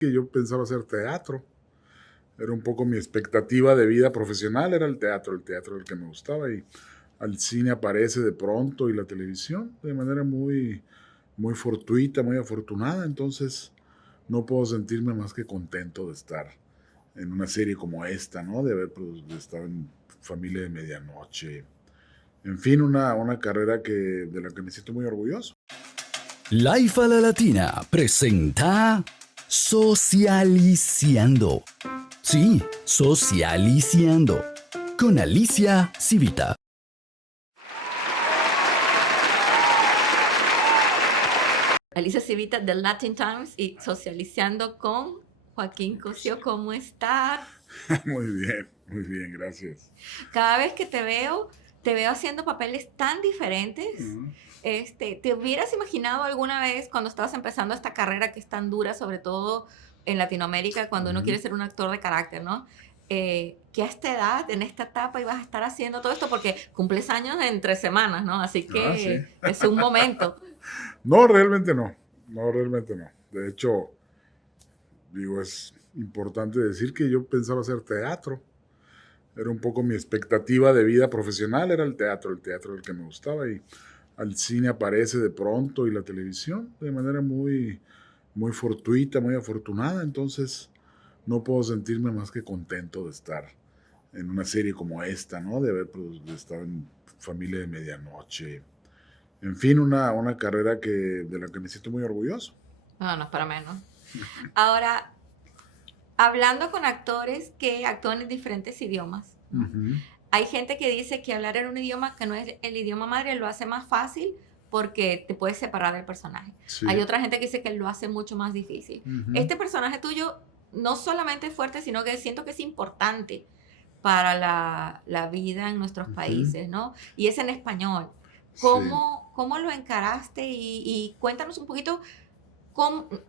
Que yo pensaba hacer teatro. Era un poco mi expectativa de vida profesional, era el teatro el que me gustaba y al cine aparece de pronto y la televisión de manera muy fortuita, muy afortunada, entonces no puedo sentirme más que contento de estar en una serie como esta, ¿no? De estar en Familia de Medianoche. En fin, una carrera de la que me siento muy orgulloso. Life a la Latina presenta Socialiciando. Sí, Socialiciando. Con Alicia Civita. Alicia Civita del Latin Times y socializando con Joaquín Cosío. ¿Cómo estás? Muy bien, gracias. Cada vez que te veo haciendo papeles tan diferentes. ¿Te hubieras imaginado alguna vez cuando estabas empezando esta carrera que es tan dura, sobre todo en Latinoamérica, cuando uno quiere ser un actor de carácter, ¿no? Que a esta edad, en esta etapa, ibas a estar haciendo todo esto porque cumples años en 3 semanas, ¿no? Así que Sí. es un momento. No, realmente no. No, realmente no. De hecho, digo, es importante decir que yo pensaba hacer teatro. Era un poco mi expectativa de vida profesional, era el teatro el que me gustaba y al cine aparece de pronto y la televisión de manera muy fortuita, muy afortunada, entonces no puedo sentirme más que contento de estar en una serie como esta, ¿no? De estar en Familia de Medianoche. En fin, una carrera de la que me siento muy orgulloso. No es para menos. Ahora, hablando con actores que actúan en diferentes idiomas, ¿no? Hay gente que dice que hablar en un idioma que no es el idioma madre lo hace más fácil porque te puedes separar del personaje. Sí. Hay otra gente que dice que lo hace mucho más difícil. Este personaje tuyo no solamente es fuerte, sino que siento que es importante para la vida en nuestros países, ¿no? Y es en español. ¿Cómo lo encaraste? Y cuéntanos un poquito,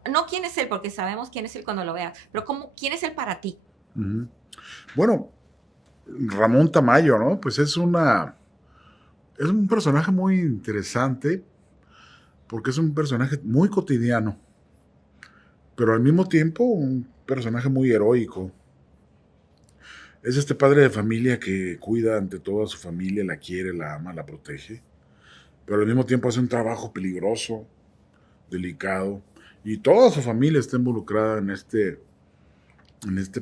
no quién es él, porque sabemos quién es él cuando lo veas, pero quién es él para ti. Bueno, Ramón Tamayo, ¿no? Pues es un personaje muy interesante porque es un personaje muy cotidiano, pero al mismo tiempo un personaje muy heroico. Es este padre de familia que cuida ante todo a su familia, la quiere, la ama, la protege, pero al mismo tiempo hace un trabajo peligroso, delicado, y toda su familia está involucrada en este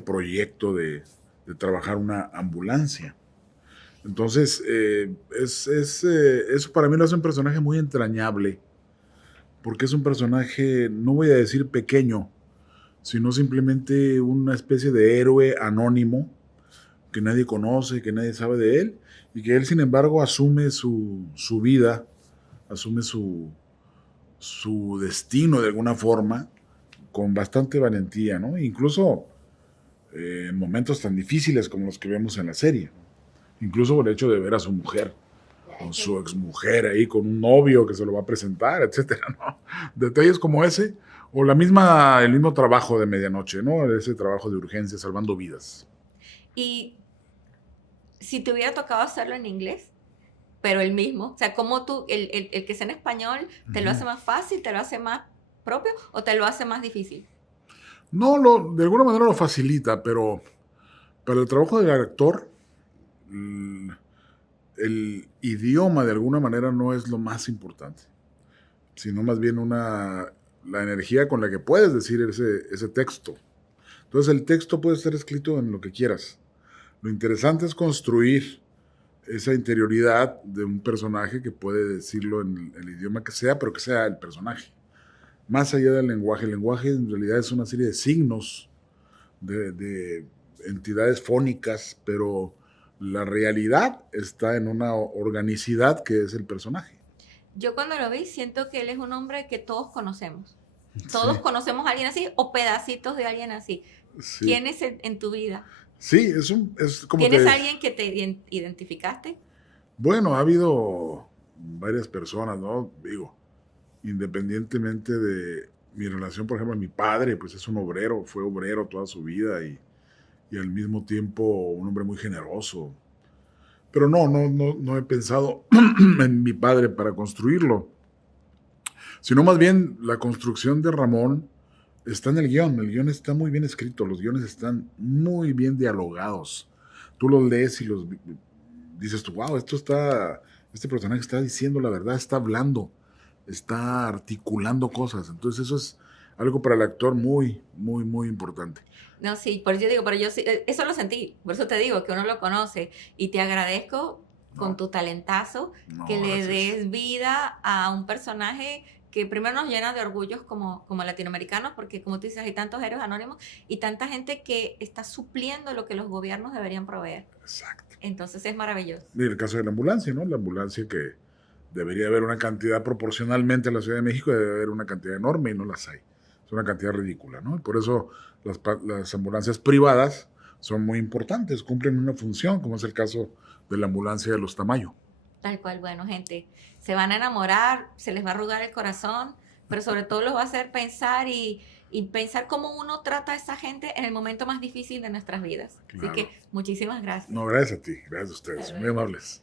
proyecto de trabajar una ambulancia. Entonces, eso para mí lo hace un personaje muy entrañable, porque es un personaje, no voy a decir pequeño, sino simplemente una especie de héroe anónimo que nadie conoce, que nadie sabe de él, y que él, sin embargo, asume su vida, asume su destino de alguna forma, con bastante valentía, ¿no? Incluso en momentos tan difíciles como los que vemos en la serie. Incluso por el hecho de ver a su mujer, con su exmujer ahí, con un novio que se lo va a presentar, etcétera, ¿no? Detalles como ese, o el mismo trabajo de Medianoche, ¿no? Ese trabajo de urgencia, salvando vidas. Y si te hubiera tocado hacerlo en inglés, pero el mismo, o sea, como tú, el que sea en español, ¿te lo hace más fácil, te lo hace más propio o te lo hace más difícil? No, de alguna manera lo facilita, pero para el trabajo del actor, el idioma de alguna manera no es lo más importante, sino más bien la energía con la que puedes decir ese texto. Entonces el texto puede ser escrito en lo que quieras. Lo interesante es construir esa interioridad de un personaje que puede decirlo en el idioma que sea, pero que sea el personaje. Más allá del lenguaje, el lenguaje en realidad es una serie de signos, de entidades fónicas, pero la realidad está en una organicidad que es el personaje. Yo cuando lo vi siento que él es un hombre que todos conocemos. Todos conocemos a alguien así o pedacitos de alguien así. Sí. ¿Quién es en tu vida? Sí, es como ¿Tienes alguien que te identificaste? Bueno, ha habido varias personas, ¿no? Digo, independientemente de mi relación, por ejemplo, mi padre, pues es un obrero, fue obrero toda su vida y al mismo tiempo un hombre muy generoso. Pero no he pensado en mi padre para construirlo, sino más bien la construcción de Ramón Está en el guión está muy bien escrito, los guiones están muy bien dialogados. Tú los lees y los dices tú, wow, este personaje está diciendo la verdad, está hablando, está articulando cosas. Entonces eso es algo para el actor muy, muy, muy importante. No, sí, por eso yo digo, pero yo sí, eso lo sentí, por eso te digo que uno lo conoce y te agradezco con No, tu talentazo no, que le gracias. des vida a un personaje que primero nos llena de orgullos como latinoamericanos, porque como tú dices, hay tantos héroes anónimos y tanta gente que está supliendo lo que los gobiernos deberían proveer. Exacto. Entonces es maravilloso. Y el caso de la ambulancia, ¿no? La ambulancia que debería haber una cantidad proporcionalmente a la Ciudad de México, debe haber una cantidad enorme y no las hay. Es una cantidad ridícula, ¿no? Y por eso las ambulancias privadas son muy importantes, cumplen una función, como es el caso de la ambulancia de los Tamayo. Tal cual, bueno, gente, se van a enamorar, se les va a arrugar el corazón, pero sobre todo los va a hacer pensar y pensar cómo uno trata a esa gente en el momento más difícil de nuestras vidas. Claro. Así que muchísimas gracias. No, gracias a ti, gracias a ustedes, Hasta muy luego. amables.